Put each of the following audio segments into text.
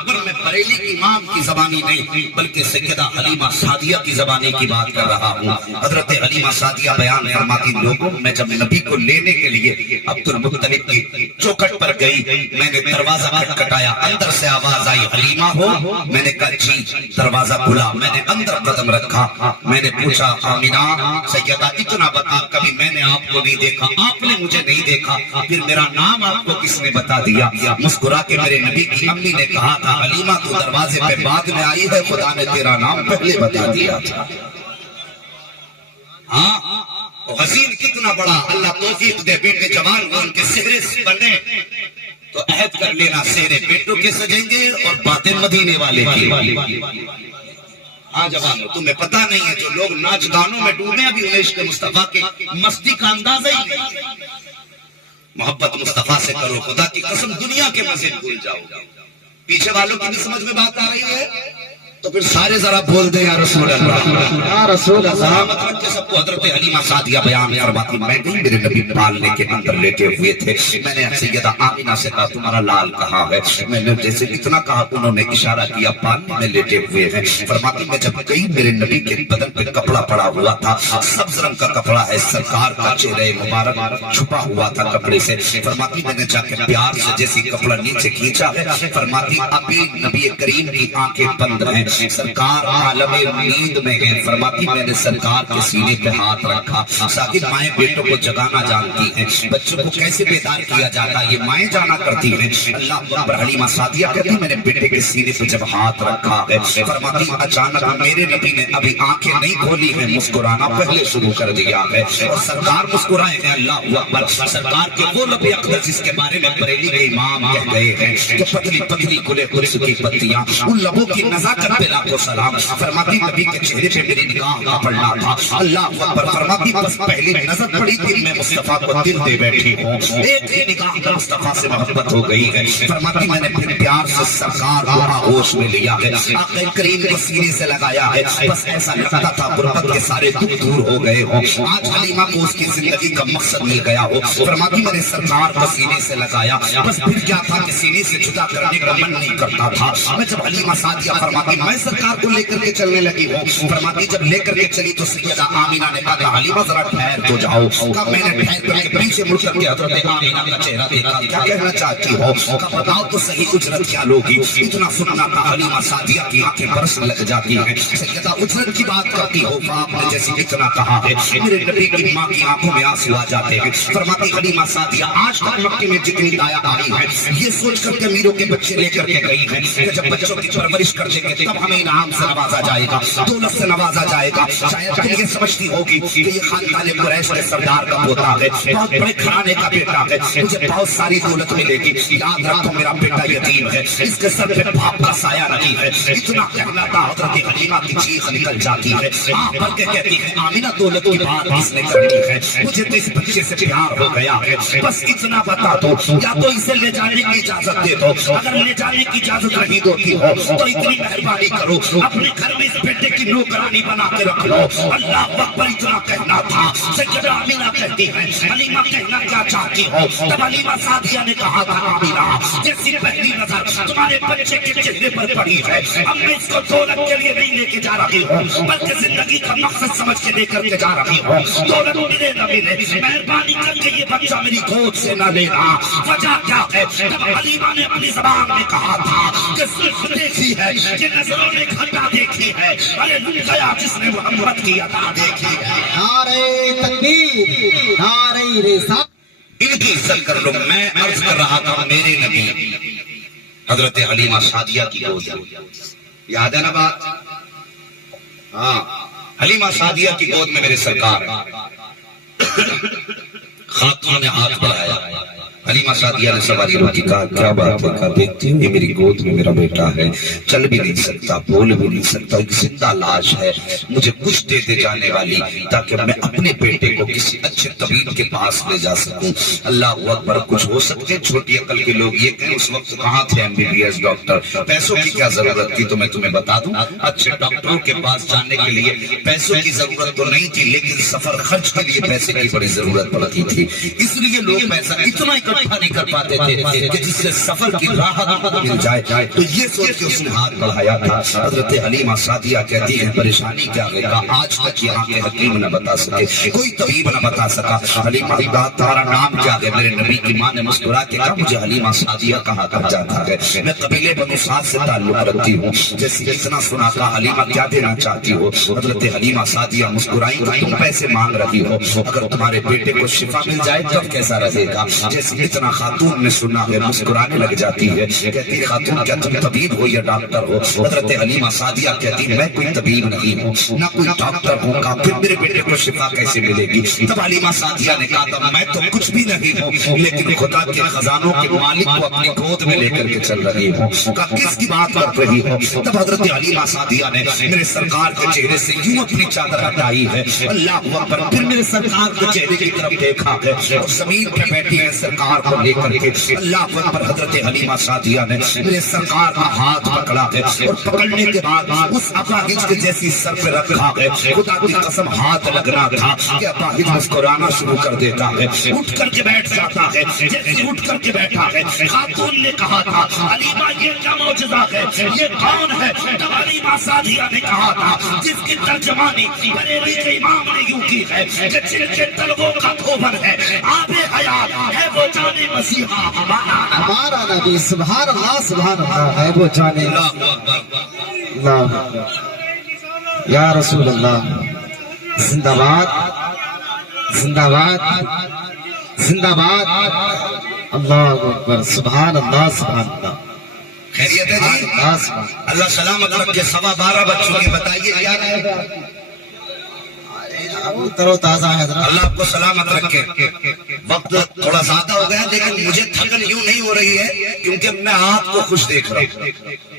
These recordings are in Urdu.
اکبر میں بریلی کی امام کی زبانی نہیں بلکہ سیدہ حلیمہ سعدیہ کی زبانی کی بات کر رہا ہوں۔ حضرت حلیمہ سعدیہ بیان فرماتی لوگوں میں جب نبی کو لینے کے لیے عبد المطلب کی چوکھٹ پر گئی، میں نے دروازہ کھٹکھٹایا، اندر سے آواز آئی حلیمہ ہو؟ میں نے کہا جی۔ دروازہ کھلا، میں نے اندر قدم رکھا، میں نے پوچھا آمینہ سیدہ اتنا بتا، کبھی میں نے آپ کو نہیں دیکھا، آپ نے مجھے نہیں دیکھا، پھر میرا نام آپ کو کس نے بتا دیا؟ مسکرا کے میرے نبی کی امی نے کہا تھا حلیمہ تو دروازے پہ بعد میں آئی ہے، خدا نے تیرا نام پہلے بتا دیا تھا۔ ہاں غزیر کتنا بڑا، اللہ توفیق دے بیٹے جوان وہ ان کے سہرے سے بنے تو عہد کر لینا سہرے بیٹوں کے سجیں گے اور باتیں مدینے والے کی۔ ہاں جوانوں تمہیں پتہ نہیں ہے جو لوگ ناچ گانوں میں ڈوبے ابھی انہیں عشق مصطفیٰ کے مستی کا اندازہ ہی نہیں۔ محبت مصطفیٰ سے کرو، خدا کی قسم دنیا کے مزے بھول جاؤ گے۔ پیچھے والوں کی بھی سمجھ میں بات آ رہی ہے تو پھر سارے ذرا بول دیں یا رسول اللہ، یا رسول اللہ۔ مطلب کہ سب کو حضرت حلیمہ سعدیہ بیان فرماتی میں گئی، میرے نبی پالنے کے اندر لیٹے ہوئے تھے، میں نے سیدہ آمینہ سے کہا تمہارا لال کہاں ہے؟ میں نے جیسے اتنا کہا انہوں نے اشارہ کیا پالنے میں لیٹے ہوئے ہیں۔ فرماتی میں جب گئی میرے نبی کے بدن پہ کپڑا پڑا ہوا تھا، سبز رنگ کا کپڑا ہے، سرکار کا چہرہ مبارک چھپا ہوا تھا کپڑے سے۔ فرماتی میں نے جا کے پیار سے جیسی کپڑا نیچے کھینچا ہے، فرماتی ابھی نبی کریم کی آنکھیں بند ہیں، سرکار عالم نیند میں ہیں۔ فرماتی میں نے سرکار کے سینے پہ ہاتھ رکھا۔ ساکن مائیں بیٹوں کو جگانا جانتی ہیں، بچوں کو کیسے بیدار کیا جاتا ہے یہ مائیں جانا کرتی ہیں۔ اللہ اکبر، حلیمہ سعدیہ کہتی میں نے بیٹے کے سینے پہ جب ہاتھ رکھا ہے، فرماتی اچانک میرے نبی نے ابھی آنکھیں نہیں کھولی ہیں، مسکرانا پہلے شروع کر دیا ہے اور سرکار مسکرائے ہیں۔ اللہ اکبر، سرکار کے وہ لب اقدس جس کے بارے میں بریلی کے امام کہہ گئے ہیں کہ پتلی پتلی کلے قدس کی پتیاں، ان لبوں کی نزاکت پہ لاکھوں سلام۔ فرماتی نبی کے چہرے پہ میری نگاہ کا پڑنا تھا۔ اللہ اکبر، فرماتی بس پہلی نظر پڑی تھی میں مصطفیٰ کو دل دے بیٹھی ہوں، ایک ہی نگاہ کا مصطفیٰ سے محبت ہو گئی ہے۔ فرماتی میں نے پھر پیار سے سرکار کو آغوش میں لیا ہے، آقا کریم کو سینے سے لگایا ہے، بس ایسا لگتا تھا غربت کے سارے دکھ دور ہو گئے ہوں، آج حلیمہ کو اس کی زندگی کا مقصد مل گیا ہو۔ فرماتی میں نے سرکار کو سینے سے لگایا، بس پھر کیا تھا کہ سینے سے جدا کرنے کا من نہیں کرتا تھا۔ میں جب حلیمہ سعدیہ فرماتی میں سرکار کو لے کر کے چلنے لگی ہوں، فرماتی جب لے کر کے چلی تو سیدہ آمینہ نے کہا حلیمہ ذرا ٹھہر تو جاؤ۔ کہا میں نے ٹھہر کر کے پیچھے مڑ کر کے حضرت آمینہ کا چہرہ دیکھا، کیا کہنا چاہتی ہو؟ کہا بتاؤ تو صحیح اجرت کیا لوگی؟ اتنا سننا تھا حلیمہ سعدیہ کی آنکھیں برسنے لگ جاتی ہیں۔ سیدہ اجرت کی بات کرتی ہو؟ آپ نے جیسی اتنا کہا ہے میرے نبی کی ماں کی آنکھوں میں آنسو آ جاتے ہیں۔ فرماتی حلیمہ سعدیہ آج تک مکے میں جتنی دایا آئی ہے یہ سوچ کر کے امیروں کے بچے لے کر کے گئی ہیں کہ جب بچوں کی پرورش کر دیں گے تب ہمیں انعام سے نوازا جائے گا، دولت سے نوازا جائے گا۔ شاید تم یہ سمجھتی ہوگی کہ یہ خاندان قریش کے سردار کا پوتا ہے، بہت بڑے گھرانے کا بیٹا ہے، مجھے بہت ساری دولت ملے گی۔ یاد رکھو میرا بیٹا یتیم ہے، اس کے سر پہ باپ کا سایہ نہیں ہے۔ اتنا کہنا تھا حضرت حلیمہ کی چیخ نکل جاتی ہے، آہ بھر کے کہتی ہے آمینہ دولت کی بات کس نے کرنی ہے؟ مجھے تو اس بچے سے پیار ہو گیا ہے، بس اتنا بتا دو یا تو اسے لے جانے کی اجازت دے دو، اگر لے جانے کی اجازت نہیں دیتی ہو تو اتنی مہربانی کرو اپنے گھر میں اس بیٹے کی نوکرانی بنا کے رکھ لو۔ اللہ اکبر، اتنا کہنا تھا۔ سیدہ آمینہ کہتی ہے حلیمہ کہنا کیا چاہتی ہو؟ تب حلیمہ سعدیہ نے کہا تھا آمینہ جیسی پہلی نظر تمہارے بچے کے چہرے پر پڑی ہے، اب میں اس کو دولت کے لیے نہیں لے کے جا رہی ہوں بلکہ زندگی کا مقصد سمجھ کے لے کر کے جا رہی ہوں۔ دولت ملے نہ ملے مہربانی کر کے یہ بچہ میری گود سے نہ لینا۔ وجہ کیا ہے؟ تب حلیمہ نے اپنی زبان میں کہا تھا کہ صرف دیکھی ہے کہ نظروں نے گھٹا دیکھی ہے، ارے لٹ گیا جس نے محمد کی عطا دیکھی ہے۔ نعرہ تکبیر، نعرہ رسالت۔ ان کی عزت کر لو۔ میں عرض کر رہا تھا میرے نبی حضرت حلیمہ سعدیہ کی گود، یاد ہے نا بات؟ ہاں، حلیمہ سعدیہ کی گود میں میرے سرکار خاتون نے ہاتھ بڑھایا، حلیمہ سعدیہ نے سواری روکی، کہا کیا بات ہے؟ کہا دیکھتی ہوں یہ میری گود میں میرا بیٹا ہے، چل بھی نہیں سکتا، بول بھی نہیں سکتا، ایک زندہ لاش ہے، مجھے کچھ دے دے جانے والی تاکہ میں اپنے بیٹے کو کسی اچھے طبیب کے پاس لے جا سکوں۔ اللہ اکبر، کچھ ہو سکتے چھوٹی عقل کے لوگ یہ کہیں اس وقت کہاں تھے MBBS ڈاکٹر، پیسوں کی کیا ضرورت تھی؟ تو میں تمہیں بتا دوں اچھے ڈاکٹروں کے پاس جانے کے لیے پیسوں کی ضرورت تو نہیں تھی، لیکن سفر خرچ کے لیے پیسے کی بڑی ضرورت پڑتی تھی، اس لیے لوگ پیسہ اتنا اکٹھا نہیں کر پاتے تھے کہ جس سے سفر کی راحت مل جائے، تو یہ سوچ کے اس نے ہاتھ بڑھایا تھا۔ حضرت حلیمہ سعدیہ کہتی ہے پریشانی کیا ہے؟ آج تک یہ آنکھ حکیم نہ بتا سکے، کوئی طبیب نہ بتا سکا۔ حلیمہ تمہارا نام کیا ہے؟ میرے نبی کی ماں نے مسکرا کے کہا مجھے حلیمہ سعدیہ کہا جاتا ہے، میں قبیلے بنو سعد سے تعلق رکھتی ہوں۔ جیسے اتنا سنا کہا حلیمہ کیا دینا چاہتی ہو؟ حضرت حلیمہ سعدیہ مسکرائی تو تم پیسے مانگ رہی ہو، اگر تمہارے بیٹے کو شفا مل جائے تب کیسا رہے گا؟ جیسے اتنا خاتون نے سنا ہے مسکرانے لگ جاتی ہے، کہتی خاتون کیا تم طبیب ہو یا ڈاکٹر ہو؟ حضرت حلیمہ سعدیہ کہتی میں کوئی طبیب نہیں ہوں نہ کوئی ڈاکٹر ہوں، کہا پھر میرے بیٹے کو شفا کیسے ملے گی؟ تب حلیمہ سعدیہ نے کہا تھا میں تو کچھ بھی نہیں ہوں لیکن خدا کے خزانوں کے مالک کو اپنی گود میں لے کر کے چل رہی ہوں۔ کہا کس کی بات کر رہی ہو؟ تب حضرت حلیمہ سعدیہ نے میرے سرکار کے چہرے سے یوں اپنی چادر ہٹائی ہے، اللہ اکبر، پھر میرے سرکار کے چہرے کی طرف دیکھا ہے اور زمین پہ بیٹھی ہے سرکار کو لے کر کے، اللہ اکبر، حضرت حلیمہ سعدیہ نے میرے سرکار کا ہاتھ پکڑا ہے اور پکڑنے کے بعد اس اپاہج کے جیسی سر پہ رکھا ہے، خدا کی قسم ہاتھ لگنا تھا کہ اپاہج مسکرانا شروع کر دیتا ہے، اٹھ کر کے بیٹھ جاتا ہے۔ جیسے اٹھ کر کے بیٹھا ہے خاتون نے کہا تھا حلیمہ یہ کیا معجزہ ہے، یہ کون ہے؟ تب حلیمہ سعدیہ نے کہا تھا جس کی ترجمانی بریلی کے امام نے یوں کی ہے کہ جن کے طلبوں کا کھوبر ہے آب حیات ہے وہ جان مسیحا ہمارا نبی، سبحان اللہ سبحان اللہ، ہے وہ جانے اللہ یا رسول اللہ، زندہ باد زندہ باد زندہ باد، اللہ اکبر، سبحان اللہ سبحان اللہ۔ خیریت ہے جی؟ اللہ سلامت رکھے۔ 12:15 بج چکے، بتائیے کیا رہے گا؟ ترو تازہ ہے حضرت، اللہ آپ کو سلامت رکھے۔ وقت تھوڑا زیادہ ہو گیا لیکن مجھے تھکن یوں نہیں ہو رہی ہے کیونکہ میں آپ کو خوش دیکھ رہا ہوں۔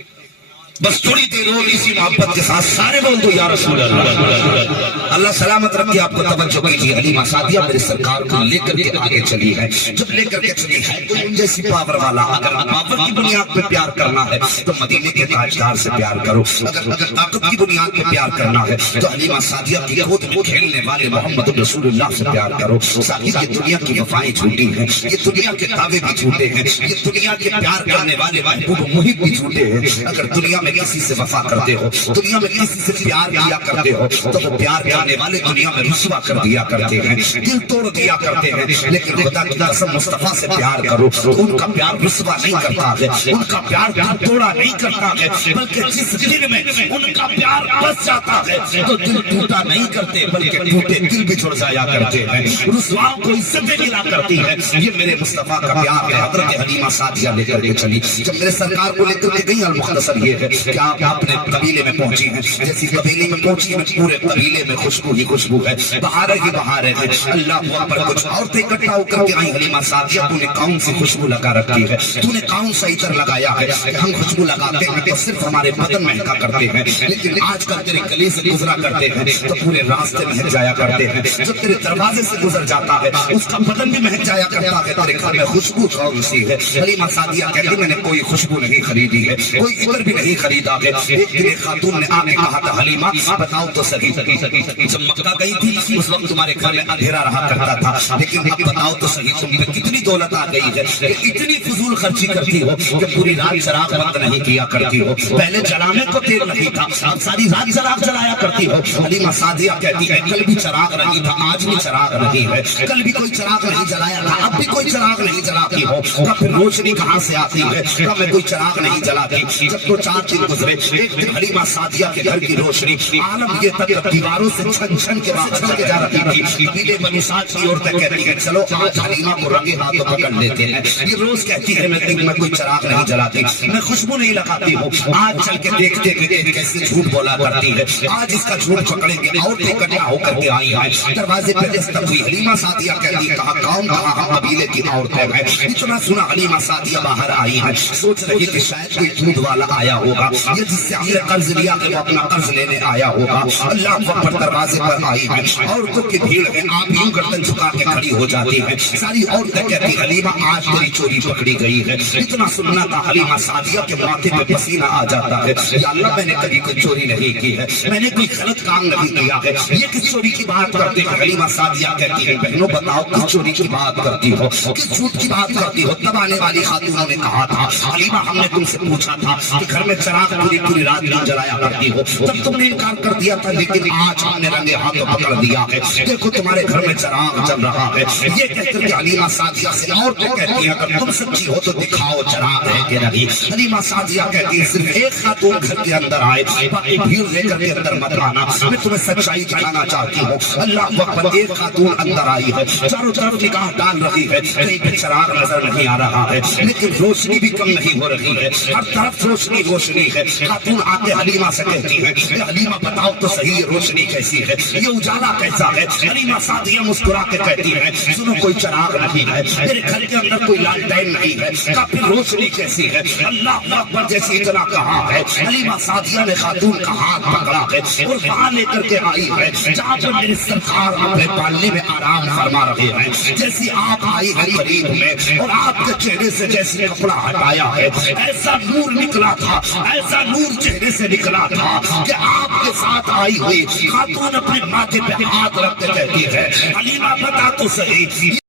بس تھوڑی دیر ہو اسی محبت کے ساتھ سارے بول دو یا رسول اللہ۔ اللہ سلامت رکھے، آپ کو توجہ کیجیے۔ حلیمہ سعدیہ میرے سرکار کو لے کر کے آگے چلی ہے، جب لے کر کے چلی ہے تو ان جیسی پاور والا، اگر پاور کی بنیاد پہ پیار کرنا ہے تو مدینے کے تاجدار سے پیار کرو، اگر طاقت کی بنیاد پہ پیار کرنا ہے تو حلیمہ سعدیہ کی گود میں کھیلنے والے محمد رسول اللہ سے پیار کرو۔ ساتھی یہ دنیا کی وفائیں جھوٹی ہیں، یہ دنیا کے دعوے بھی جھوٹے ہیں، یہ دنیا کے پیار کرنے والے محبوب محب بھی جھوٹے ہیں۔ اگر دنیا میں کسی سے وفا کرتے ہو، دنیا میں کسی سے پیار کیا کرتے ہو تو وہ پیار کرنے والے دنیا میں رسوا کر دیا کرتے ہیں، دل توڑ دیا کرتے ہیں، لیکن خدا کی قسم مصطفیٰ سے پیار کرو، ان کا پیار رسوا نہیں کرتا ہے، ان کا پیار دل توڑا نہیں کرتا ہے، بلکہ جس دل میں ان کا پیار بس جاتا ہے تو دل ٹوٹا نہیں کرتے بلکہ ٹوٹے دل بھی جڑ جایا کرتے ہیں، رسواؤں کو عزتیں ملا کرتی ہے۔ یہ میرے مصطفیٰ کا پیار ہے۔ حضرت حلیمہ سعدیہ لے کر کے چلی، جب میرے سرکار کو لے کر کے گئی، المختصر یہ ہے کہ آپ اپنے قبیلے میں پہنچی ہیں، جیسی قبیلے میں پہنچی ہیں پورے قبیلے میں خوشبو ہی خوشبو ہے، بہاریں ہی بہاریں ہیں۔ اللہ اکبر، کچھ عورتیں اکٹھا ہو کر کے آئی، حلیمہ سعدیہ تو نے کون سی خوشبو لگا رکھی ہے، تو نے کون سا عطر لگایا ہے؟ ہم خوشبو لگاتے ہیں تو صرف ہمارے بدن مہکا کرتے ہیں، لیکن آج کل تیرے گلے سے گزرا کرتے ہیں تو پورے راستے مہک جایا کرتے ہیں، جو تیرے دروازے سے گزر جاتا ہے اس کا بدن بھی مہک جایا کرتا ہے، تیرے گھر میں خوشبو کون سی ہے؟ حلیمہ سعدیہ کہتی میں نے کوئی خوشبو نہیں خریدی ہے، کوئی عطر بھی نہیں خریدا ہے۔ ایک دن خاتون نے آ کے کہا تھا حلیمہ بتاؤ تو صحیح، جب مکہ گئی تھی اس وقت تمہارے گھر میں اندھیرا رہا کرتا تھا، لیکن اب بتاؤ تو صحیح تم پہ کتنی دولت آ گئی ہے کہ اتنی فضول خرچی کرتی ہو کہ پوری رات چراغ بند نہیں کیا کرتی ہو، پہلے جلانے کو تیل نہیں تھا اب ساری رات چراغ جلایا کرتی ہو۔ حلیمہ سعدیہ کہتی ہے کل بھی چراغ نہیں تھا، آج بھی چراغ نہیں ہے، کل بھی کوئی چراغ نہیں جلایا تھا، اب بھی کوئی چراغ نہیں جلاتی ہو، پھر روشنی کہاں سے آتی ہے؟ میں کوئی چراغ نہیں جلاتی۔ جب تو 4 دن گزرے، ایک دن حلیمہ سعدیہ کے گھر کی روشنی عالم یہ تک دیواروں سے چھن چھن کے چھن کے جا رہی تھی۔ قبیلے بنی سعد کی عورتیں کہتی ہیں چلو آج حلیمہ کو رنگے ہاتھوں پکڑ لیتے ہیں، یہ روز کہتی ہے میں کوئی چراغ نہیں جلاتی، میں خوشبو نہیں لگاتی ہوں، آج چل کے دیکھتے کہ کیسے جھوٹ بولا کرتی ہے، آج اس کا جھوٹ پکڑیں گے۔ عورتیں اکٹھا ہو کر کے آئی ہیں، دروازے پہ دستک ہوئی، حلیمہ سعدیہ کہتی کہا کون کہا ہم قبیلے کی عورتیں ہیں۔ اتنا سنا حلیمہ سعدیہ باہر آئی ہیں، سوچ رہی کہ شاید کوئی دودھ والا آیا ہوگا، ہوگا، یہ جس سے ہم نے قرض لیا کہ وہ اپنا قرض لینے آیا ہوگا، اللہ پر دروازے پر آئی ہے، عورتوں کی بھیڑ ہے، آپ یوں گردن جھکا کے کھڑی ہو جاتی ہے، ساری عورتیں کہتی حلیمہ آج تیری چوری پکڑی گئی ہے، اتنا سننا تھا حلیمہ سعدیہ کے ماتھے پہ پسینہ آ جاتا ہے، یا اللہ میں نے کبھی کوئی چوری نہیں کی ہے، میں نے کوئی غلط کام نہیں کیا ہے، یہ کس چوری کی بات کرتے ہیں؟ حلیمہ سعدیہ کہتی ہے بہنوں بتاؤ کس چوری کی بات کرتی ہو، کس جھوٹ کی بات کرتی ہو؟ تب آنے والی خاتونوں نے کہا تھا حلیمہ ہم نے تم سے پوچھا تھا کہ گھر میں چراغ پوری رات کیوں جلایا کرتی ہو، تب تم نے انکار کر دیا تھا، لیکن آج ہم نے رنگے ہاتھوں پکڑ دیا ہے، دیکھو تمہارے گھر میں چراغ جل رہا ہے۔ یہ کہہ کر کے حلیمہ سعدیہ سے اور تو کہتی ہے اگر تم سچی ہو تو دکھاؤ چراغ ہے کہ نہیں۔ حلیمہ سعدیہ کہتی ہے صرف ایک خاتون گھر کے اندر آئے، باقی بھیڑ لے کر کے اندر مت آنا، میں تمہیں سچائی دکھانا چاہتی ہوں۔ اللہ اکبر، ایک خاتون اندر آئی ہے، چاروں طرف نگاہ ڈال رہی ہے، کہیں پہ چراغ نظر نہیں آ رہا ہے، لیکن روشنی بھی کم نہیں ہو رہی ہے، ہر طرف روشنی روشنی ہے۔ خاتون آتے حلیمہ سے کہتی ہے حلیمہ بتاؤ تو صحیح یہ روشنی کیسی ہے، یہ اجالا کیسا ہے؟ حلیمہ سعدیہ مسکرا کے کہتی ہے سنو کوئی چراغ نہیں ہے، میرے گھر کے اندر کوئی لالٹین نہیں ہے، کافی روشنی کیسی ہے؟ اللہ اکبر، جیسی اتنا کہا ہے حلیمہ سعدیہ نے خاتون کا ہاتھ پکڑا ہے اور وہاں لے کر کے آئی ہے جہاں پر میرے سرکار اپنے پالنے میں آرام فرما رہے ہیں۔ جیسی آپ آئی ہے قریب میں اور آپ کے چہرے سے جیسے کپڑا ہٹایا ہے، ایسا نور نکلا تھا، ایسا نور چہرے سے نکلا تھا کہ آپ کے ساتھ آئی ہوئی خاتون اپنے ماتھے پہ ہاتھ رکھ کے کہتی ہے حلیمہ بتا تو صحیح